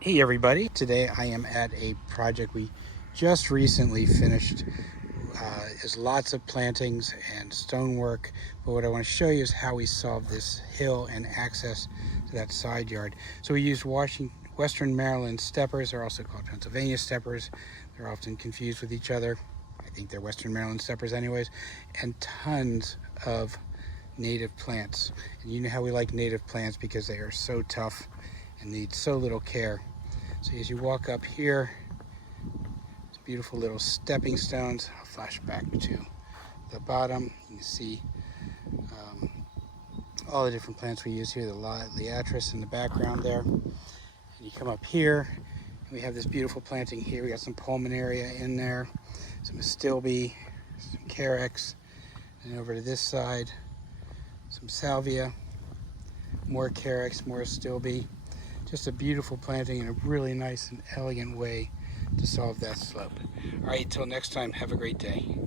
Hey everybody, today I am at a project we just recently finished. There's lots of plantings and stonework, but what I want to show you is how we solved this hill and access to that side yard. So we used Western Maryland steppers. They're also called Pennsylvania steppers. They're often confused with each other. I think they're Western Maryland steppers anyways. And tons of native plants. And you know how we like native plants because they are so tough and need so little care. So as you walk up here, it's beautiful little stepping stones. I'll flash back to the bottom. You can see all the different plants we use here. The liatris in the background there. And you come up here, and we have this beautiful planting here. We got some pollinator in there, some astilbe, some carex, and over to this side, some salvia, more carex, more astilbe. Just a beautiful planting in a really nice and elegant way to solve that slope. All right, until next time, have a great day.